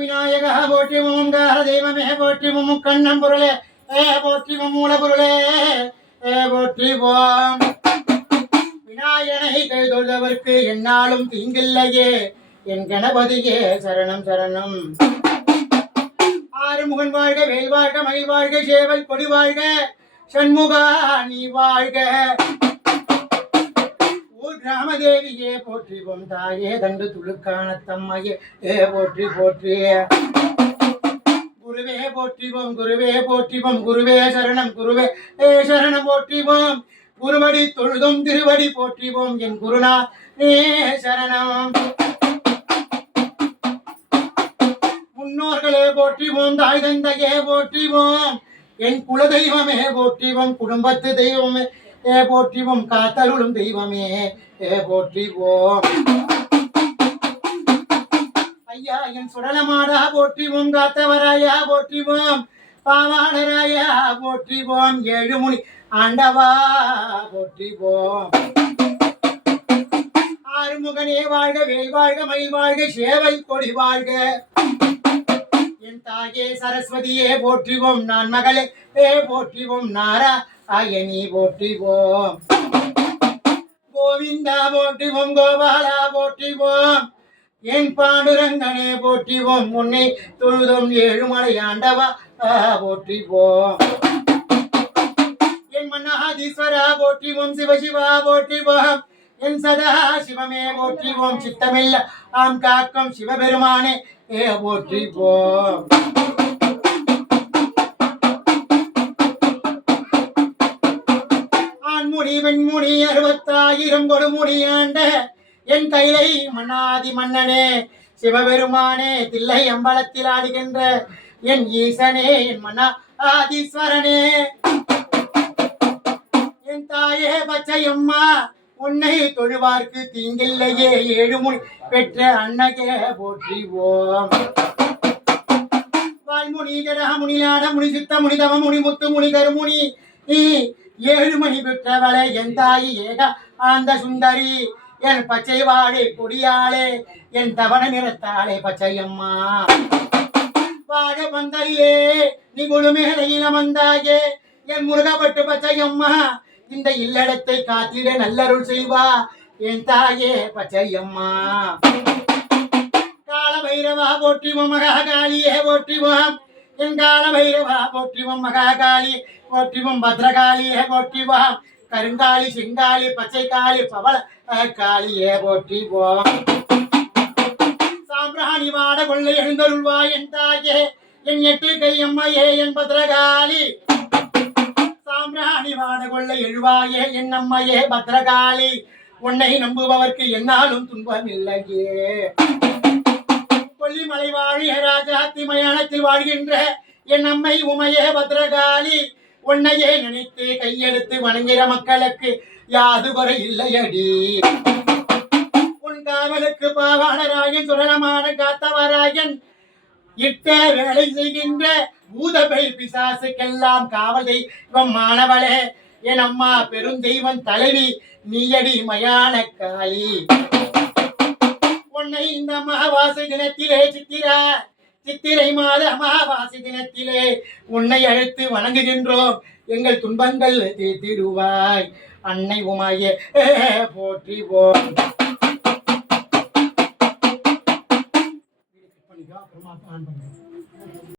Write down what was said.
விநாயகா போற்றி ஓம்கார தெய்வமே போற்றி முக்கண்ணன் பொருளே போற்றி மூல பொருளே போற்றி ஓம். விநாயகனை கைதொழுதவர்க்கு என்னாலும் தீங்கில்லையே என் கணபதியே சரணம் சரணம். ஆறுமுகன் வாழ்க, வேல் வாழ்க, மயில் வாழ்க, சேவல் கொடி வாழ்க, சண்முகா நீ வாழ்க. ராமதேவியே போற்றிவோம் தாயே தண்டு துளுக்கான தம்மையே போற்றி போற்றி. குருவே போற்றிவோம், குருவே போற்றிவோம், குருவே சரணம், குருவே சரணம் போற்றிவோம். குருவடி தொழுதும் திருவடி போற்றிவோம் என் குருநா சரணம். முன்னோர்களே போற்றிவோம், தாய் தந்தையே போற்றிவோம், என் குல தெய்வமே போற்றிவோம், குடும்பத்து தெய்வமே போற்றிவோம், காத்தருளும் தெய்வமே போற்றிவோம். ஐயா என் சுடலமாடா போற்றிவோம், காத்தவராயா போற்றிவோம், பாவாடராயா போற்றிவோம், ஏழுமுனி ஆண்டவா போற்றிவோம். ஆறுமுகனே வாழ்க, வேல் வாழ்க, மயில் வாழ்க, சேவல் கொடி வாழ்க. என் தாயே சரஸ்வதியே போற்றிவோம், நான் மகளே போற்றிவோம், நாரா ஆயனி போற்றிவோம். கோவிந்தா போற்றிவோம், கோபாலா போற்றிவோம், என் பாண்டுரங்கனே போற்றிவோம், முன்னை தொழுதும் ஏழுமலை ஆண்டவா போற்றிவோம். என் மன்னாதீஸ்வரா போற்றிவோம், சிவசிவா போற்றிவோம், என் சதா சிவமே போற்றிவோம், சித்தமில்ல ஆம் காக்கும் சிவபெருமானே போற்றிவோம். ஆண்முடி வெண்முடி 60,000 கொடுமுடியாண்ட என் கைலை மன்னாதி மன்னனே சிவபெருமானே, தில்லை அம்பலத்தில் ஆடுகின்ற என் ஈசனே, என் மன்னாதீஸ்வரனே, என் தாயே பச்சையம்மா உன்னை தொழுவார்க்கு தீங்கில்லையே ஏழுமுனி பெற்ற அன்னகே போற்றிவோம். வால்முனி ஜடமுனி நாடமுனி சித்தமுனி தவமுனி முத்துமுனி கருமுனி ஏழுமணி பெற்றவளே என் தாயி ஏக ஆந்த சுந்தரி, என் பச்சை வாழை கொடியாளே, என் தவண நிறத்தாளே பச்சையம்மா. வாழ பந்தலிலே நீ குழுமேலையில வந்தாயே என் முருகப்பட்டு பச்சையம்மா, இந்த இல்லடத்தை காத்திட நல்லருள் செய்வா என் தாயே பச்சையம்மா. கால பைரவா போற்றிவோம், மகாகாளியே போற்றிவோம், என் கால பைரவா போற்றிவோம், மகாகாளி போற்றிவோம், பத்ரகாளியே போற்றிவோம், கருங்காளி சிங்காளி பச்சை காளி பவள காளியே போற்றிவோம். சாம்பிராணி வாட கொள்ளை எழுந்தருள்வா என் தாயே என் 8 கையம்மையே என் பத்ரகாளி. சாம்பிராணி வாட கொள்ளை எழுவாயே என் அம்மையே பத்ரகாளி, உன்னை நம்புபவர்க்கு என்னாலும் துன்பம் இல்லையே. கொல்லிமலை வாழிய ராஜாத்தி மயானத்தில் வாழ்கின்ற என் அம்மை உமையே பத்ரகாளி, உன்னையே நினைத்து கையெடுத்து வணங்குகிற மக்களுக்கு யாது குறை இல்லையடி. உன் காவலுக்கு பாவாணராயன் சுரணமான காத்தவராயன் இட்ட வேலை செய்கின்ற பூதபை பிசாசுக்கெல்லாம் காவல் தெய்வம் மாணவளே என் அம்மா பெருந்தெய்வம் தலைவி நீயடி மயான காளி. உன்னை இந்த அமாவாசை தினத்திலே சித்திரை மாத அமாவாசை தினத்திலே உன்னை அழைத்து வணங்குகின்றோம், எங்கள் துன்பங்கள் தீர்த்திடுவாய் அன்னை உமையே போற்றிவோம்.